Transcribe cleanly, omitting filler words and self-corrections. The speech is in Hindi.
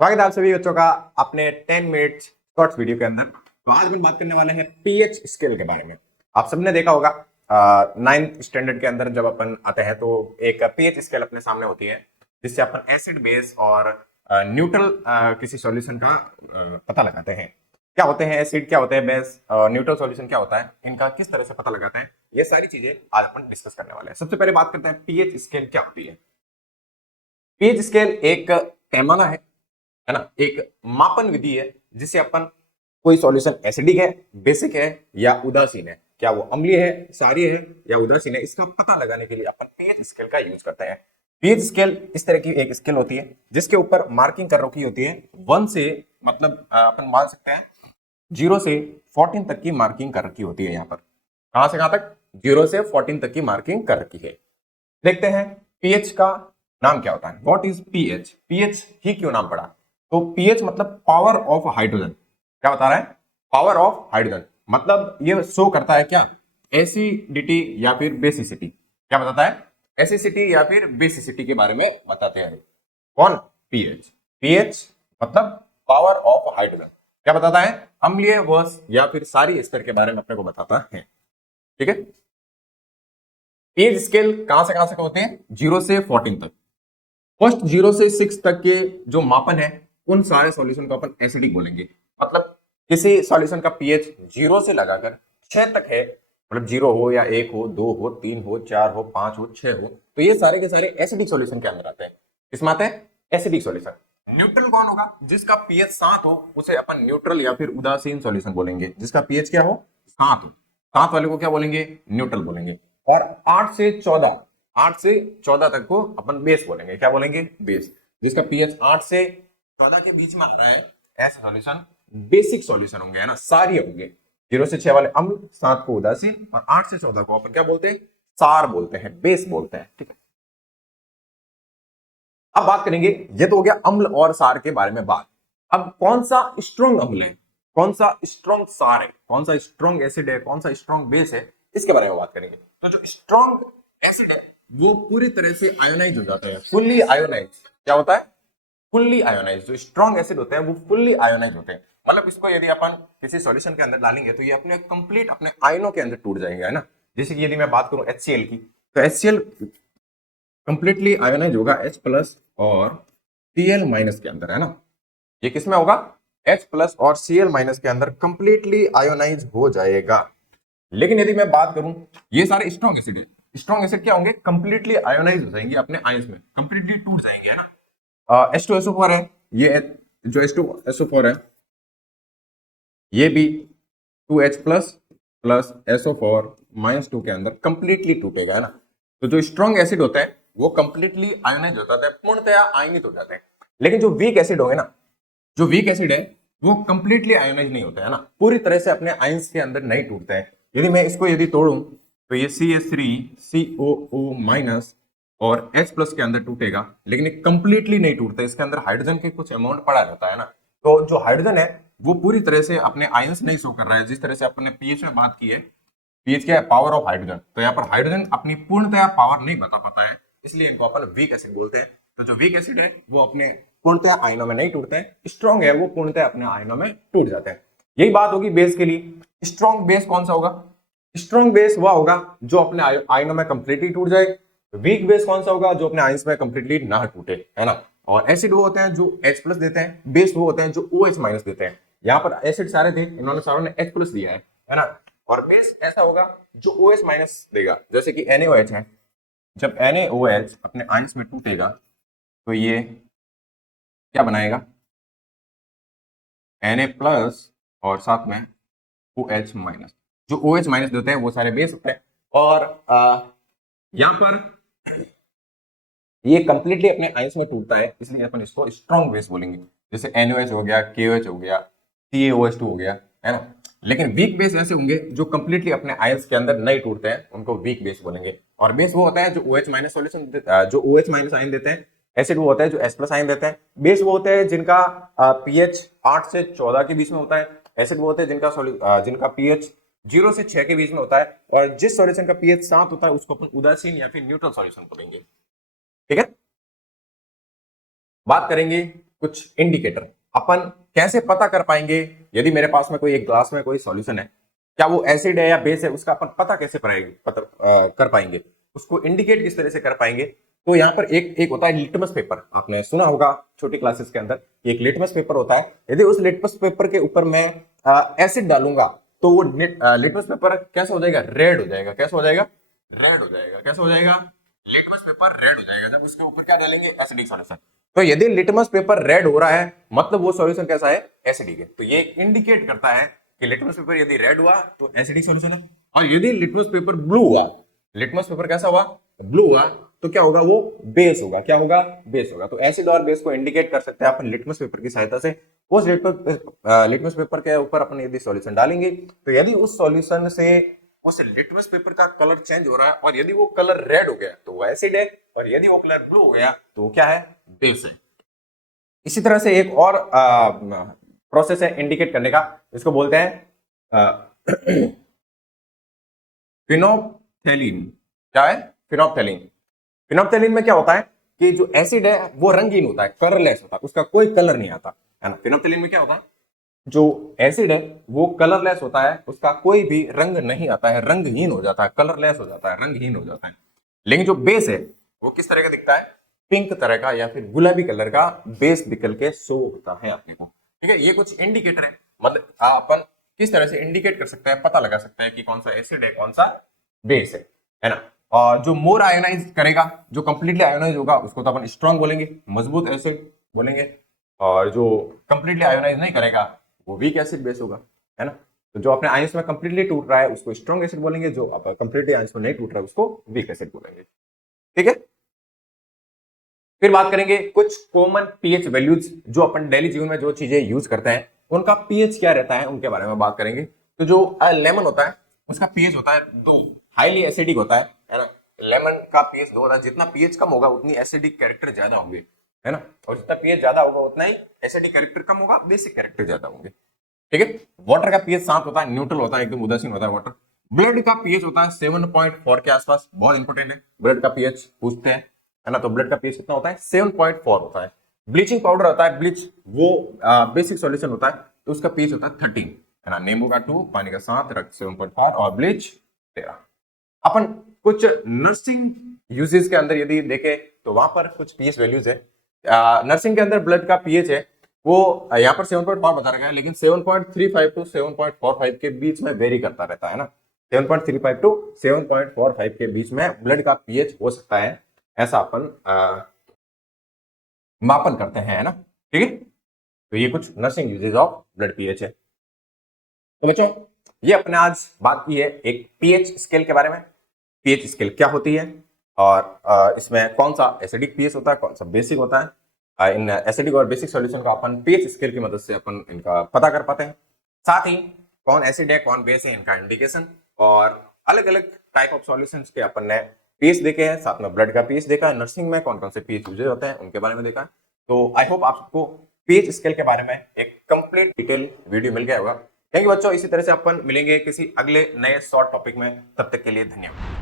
स्वागत है आप सभी बच्चों का अपने 10 मिनट्स शॉर्ट्स वीडियो के अंदर। तो आज हम बात करने वाले हैं पीएच स्केल के बारे में। आप सबने देखा होगा 9th स्टैंडर्ड के अंदर जब अपन आते हैं तो एक पीएच स्केल अपने सामने होती है जिससे अपन एसिड बेस और न्यूट्रल किसी सॉल्यूशन का पता लगाते हैं। क्या होते हैं एसिड, क्या होते हैं बेस, न्यूट्रल सॉल्यूशन क्या होता है, इनका किस तरह से पता लगाते हैं, ये सारी चीजें आज अपन डिस्कस करने वाले हैं। सबसे पहले बात करते हैं पीएच स्केल क्या होती है। पीएच स्केल एक पैमाना है ना, एक मापन विधि है जिसे अपन कोई सॉल्यूशन एसिडिक है, बेसिक है या उदासीन है, क्या वो अम्लीय है, क्षारीय है या उदासीन है, इसका पता लगाने के लिए अपन पीएच स्केल का यूज करते हैं। पीएच स्केल इस तरह की एक स्केल होती है जिसके ऊपर मार्किंग कर रखी होती है 1 से, मतलब अपन मान सकते हैं 0 से 14 तक की मार्किंग कर रखी होती है। यहाँ पर कहां से कहां तक? 0 से 14 तक की मार्किंग कर रखी है। देखते हैं पीएच का नाम क्या होता है। What is pH? पीएच ही क्यों नाम पड़ा? तो पीएच मतलब पावर ऑफ हाइड्रोजन। क्या बता रहा है? Power of hydrogen. मतलब ये शो करता है क्या? एसिडिटी या फिर बेसिसिटी। क्या बताता है? एसिडिटी या फिर बेसिसिटी के बारे में बताते हैं। कौन? पीएच। पीएच मतलब पावर ऑफ हाइड्रोजन। क्या बताता है? अम्लीय, वर्ष या फिर सारी स्तर के बारे में अपने को बताता है। ठीक है। पीएच स्केल कहां से होते हैं? 0 से 14 तक। फर्स्ट 0 से 6 तक के जो मापन है उन सारे सॉल्यूशन को अपन एसिडिक बोलेंगे। मतलब किसी सॉल्यूशन का पीएच 0 से लगाकर 6 तक है, मतलब 0 हो या 1 हो, 2 हो, 3 हो, 4 हो, 5 हो, 6 हो, तो ये सारे के सारे एसिडिक सॉल्यूशन के अंदर आते हैं। किसमें आते हैं? Acidic solution. न्यूट्रल कौन होगा? जिसका पीएच 7 हो उसे अपन न्यूट्रल या फिर उदासीन सॉल्यूशन बोलेंगे। जिसका पीएच क्या हो? 7 हो, 7 वाले को क्या बोलेंगे? न्यूट्रल बोलेंगे। और 8 से 14 तक को अपन बेस बोलेंगे। क्या बोलेंगे? बेस। जिसका पीएच 8 से 14 के बीच में आ रहा है ऐसे सॉल्यूशन बेसिक सॉल्यूशन होंगे, है ना, सारी होंगे। 0 से 6 वाले अम्ल, 7 को उदासीन और 8 से 14 को अपन क्या बोलते हैं? सार बोलते हैं, बेस बोलते हैं। ठीक है। अब बात करेंगे, ये तो हो गया अम्ल और सार के बारे में बात। अब कौन सा स्ट्रॉन्ग अम्ल है, कौन सा स्ट्रॉन्ग सार है, कौन सा स्ट्रॉन्ग एसिड है, कौन सा स्ट्रॉन्ग बेस है, इसके बारे में बात करेंगे। तो जो स्ट्रॉन्ग एसिड है वो पूरी तरह से आयोनाइज हो जाता है, फुल्ली आयोनाइज। क्या होता है? Fully ionise. जो स्ट्रॉन्ग एसिड होते हैं वो फुल्ली आयोनाइज होते हैं। मतलब इसको यदि अपन किसी सॉल्यूशन के अंदर डालेंगे तो ये अपने कंप्लीट अपने आयनों के अंदर टूट जाएंगे, है ना। जैसे कि यदि मैं बात करूं HCl की, तो HCl कंप्लीटली आयोनाइज होगा H प्लस और Cl माइनस के अंदर, है ना। ये किसमें होगा? H प्लस और Cl माइनस के अंदर कंप्लीटली आयोनाइज हो जाएगा। लेकिन यदि मैं बात करूं, ये सारे स्ट्रॉन्ग एसिड है, स्ट्रॉन्ग एसिड क्या होंगे? कंप्लीटली आयोनाइज हो जाएंगे अपने आयंस में, कंप्लीटली टूट जाएंगे, है ना। H2SO4 है, ये जो H2SO4 है ये भी 2H plus plus SO4 minus 2 के अंदर कंप्लीटली टूटेगा, है ना। तो जो स्ट्रॉन्ग एसिड होता है वो कंप्लीटली आयोनाइज हो जाता है, पूर्णतया आयनित हो जाते हैं। लेकिन जो वीक एसिड होंगे ना, जो वीक एसिड है वो कंप्लीटली आयोनाइज नहीं होता है ना, पूरी तरह से अपने आयंस के अंदर नहीं टूटते हैं। यदि मैं इसको यदि तोड़ूं तो ये CH3COO माइनस और H प्लस के अंदर टूटेगा, लेकिन ये कंप्लीटली नहीं टूटता, इसके अंदर हाइड्रोजन के कुछ अमाउंट पड़ा रहता है ना। तो जो हाइड्रोजन है वो पूरी तरह से अपने आयंस नहीं शो कर रहा है। जिस तरह से अपने पीएच में बात की है, पीएच क्या है? Power of hydrogen. तो यहाँ पर हाइड्रोजन अपनी पूर्णतया पावर नहीं बता पाता है, इसलिए इनको अपन वीक एसिड बोलते हैं। तो जो वीक एसिड है वो अपने पूर्णतया आयनों में नहीं टूटते हैं, स्ट्रॉन्ग है वो पूर्णतया अपने आयनों में टूट जाते हैं। यही बात होगी बेस के लिए। स्ट्रॉन्ग बेस कौन सा होगा? स्ट्रॉन्ग बेस वह होगा जो अपने आयनों में कंप्लीटली टूट जाए। वीक बेस कौन सा होगा? जो अपने आयंस में कंप्लीटली ना टूटे, है ना। और एसिड वो होते हैं जो H प्लस देते हैं, बेस वो होते हैं जो OH माइनस देते हैं। यहाँ पर एसिड सारे थे, इन्होंने सारों ने H प्लस दिया है ना। और बेस ऐसा होगा जो OH माइनस देगा, जैसे कि NaOH है। जब NaOH अपने आयंस में टूटेगा तो ये क्या बनाएगा? Na प्लस और साथ में OH माइनस। जो OH माइनस देते हैं वो सारे बेस होते हैं। और यहाँ पर ये कंप्लीटली अपने आयंस में टूटता है, इसलिए अपन इसको स्ट्रॉन्ग बेस बोलेंगे। जैसे NaOH हो गया, KOH हो गया, CaOH2 हो गया, है ना। लेकिन वीक बेस ऐसे होंगे जो कंप्लीटली अपने आयंस के अंदर नहीं टूटते हैं, उनको वीक बेस बोलेंगे। और बेस वो होता है जो OH माइनस सॉल्यूशन, जो OH माइनस आयन देते हैं। एसिड वो होता है जो H प्लस आयन देते हैं। बेस वो होते हैं जिनका पीएच 8 से 14 के बीच में होता है। एसिड वो होते हैं जिनका पीएच 0 से 6 के बीच में होता है। और जिस सॉल्यूशन का पीएच 7 होता है उसको अपन उदासीन या फिर न्यूट्रल सॉल्यूशन बोलेंगे। ठीक है। बात करेंगे कुछ इंडिकेटर अपन कैसे पता कर पाएंगे यदि मेरे पास में कोई एक ग्लास में कोई सॉल्यूशन है, क्या वो एसिड है या बेस है, उसका अपन पता कैसे कर पाएंगे, उसको इंडिकेट किस तरह से कर पाएंगे। तो यहाँ पर एक एक होता है लिटमस पेपर, आपने सुना होगा छोटी क्लासेस के अंदर, एक लिटमस पेपर होता है। यदि उस लिटमस पेपर के ऊपर मैं एसिड डालूंगा तो वो लिटमस पेपर कैसा हो जाएगा, रेड हो जाएगा। कैसा हो जाएगा, रेड हो जाएगा। कैसा हो जाएगा, लिटमस पेपर रेड हो जाएगा जब उसके ऊपर क्या डालेंगे, एसिडिक सॉल्यूशन। तो यदि लिटमस पेपर रेड हो रहा है मतलब वो सॉल्यूशन कैसा है, एसिडिक है। तो ये इंडिकेट करता है कि लिटमस पेपर यदि रेड हुआ तो एसिडिक सॉल्यूशन है, और यदि लिटमस पेपर ब्लू हुआ, लिटमस पेपर कैसा हुआ, ब्लू हुआ, तो क्या होगा, वो बेस होगा। क्या होगा, बेस होगा। तो एसिड और बेस को इंडिकेट कर सकते हैं अपन लिटमस पेपर की सहायता से। उस लिटमस पेपर के ऊपर अपन यदि सॉल्यूशन डालेंगे तो यदि उस सॉल्यूशन से उस लिटमस पेपर का कलर चेंज हो रहा है और यदि वो कलर रेड हो गया तो वो एसिड है, और यदि वो कलर ब्लू हो गया तो वो क्या है, बेस है। इसी तरह से एक और प्रोसेस है इंडिकेट करने का, इसको बोलते हैं फिनोप्थेलिन। क्या है, फिनोप्थेलिन। फिनोप्थेलिन में क्या होता है कि जो एसिड है वो रंगहीन होता है, कलरलेस होता है, उसका कोई कलर नहीं आता है ना। फिनोप्थेलिन में क्या होता है, जो एसिड है वो कलरलेस होता है, उसका कोई भी रंग नहीं आता है, रंगहीन हो जाता है, कलरलेस हो जाता है, रंगहीन हो जाता है। लेकिन जो बेस है वो किस तरह का दिखता है, पिंक तरह का या फिर गुलाबी कलर का बेस निकल के शो होता है अपने को। ठीक है, ये कुछ इंडिकेटर है, मतलब अपन किस तरह से इंडिकेट कर सकते हैं, पता लगा सकते हैं कि कौन सा एसिड है कौन सा बेस है ना। और जो मोर आयोनाइज करेगा, जो कंप्लीटली आयोनाइज होगा उसको तो अपन स्ट्रॉन्ग बोलेंगे, मजबूत एसिड बोलेंगे, और जो कंप्लीटली आयोनाइज नहीं करेगा वो वीक एसिड बेस होगा, है ना। तो जो अपने आयंस में कंप्लीटली टूट रहा है उसको स्ट्रॉन्ग एसिड बोलेंगे, जो कंप्लीटली आयंस में नहीं टूट रहा है उसको वीक एसिड बोलेंगे। ठीक है, फिर बात करेंगे कुछ कॉमन पीएच वैल्यूज, जो अपन डेली जीवन में जो चीजें यूज करते हैं उनका पीएच क्या रहता है उनके बारे में बात करेंगे। तो जो लेमन होता है उसका पीएच होता है 2, हाईली एसिडिक होता है ना। लेमन का पीएच 2 होता है, जितना पीएच कम होगा उतनी एसिडिक कैरेक्टर ज्यादा होंगे, है ना, और जितना पीएच ज्यादा होगा उतना ही एसिडिक कैरेक्टर कम होगा, बेसिक कैरेक्टर ज्यादा होंगे। ठीक है, वाटर का पीएच 7 होता है, न्यूट्रल होता है, एकदम उदासीन होता है वाटर। ब्लड का पीएच होता है 7.4 के आसपास, बहुत इंपॉर्टेंट है, ब्लड का पीएच पूछते हैं, है ना। तो ब्लड का पीएच कितना होता है, 7.4 होता है। ब्लीचिंग पाउडर होता है, ब्लीच वो बेसिक सॉल्यूशन होता है, तो उसका पीएच होता है 13, है ना। नींबू का 2, पानी का 7, रक्त 7.5 और ब्लीच 13। अपन कुछ नर्सिंग यूजेस के अंदर यदि देखें तो वहां पर कुछ पीएच वैल्यूज है। नर्सिंग के अंदर ब्लड का पीएच है वो यहाँ पर 7.5 बता रखा है, लेकिन 7.35 टू 7.45 के बीच में वेरी करता रहता है ना। 7.35 टू 7.45 के बीच में ब्लड का पीएच हो सकता है, ऐसा अपन मापन करते हैं, है ना। ठीक है, तो ये कुछ nursing uses of blood pH है। तो बच्चों ये अपने आज बात की है एक पीएच स्केल के बारे में, पीएच स्केल क्या होती है और इसमें कौन सा एसिडिक पीएच होता है, कौन सा बेसिक होता है। इन एसिडिक और बेसिक सॉल्यूशन का अपन पीएच स्केल की मदद से अपन इनका पता कर पाते हैं। साथ ही कौन एसिड है कौन बेस है इनका इंडिकेशन, और अलग अलग टाइप ऑफ सॉल्यूशंस के अपन ने पीएच देखे हैं, साथ में ब्लड का पीएच देखा है, नर्सिंग में कौन कौन से पीएच यूजेज होते हैं उनके बारे में देखा है। तो आई होप आप सबको पीएच स्केल के बारे में एक कंप्लीट डिटेल वीडियो मिल गया होगा। थैंक यू बच्चों, इसी तरह से अपन मिलेंगे किसी अगले नए शॉर्ट टॉपिक में, तब तक के लिए धन्यवाद।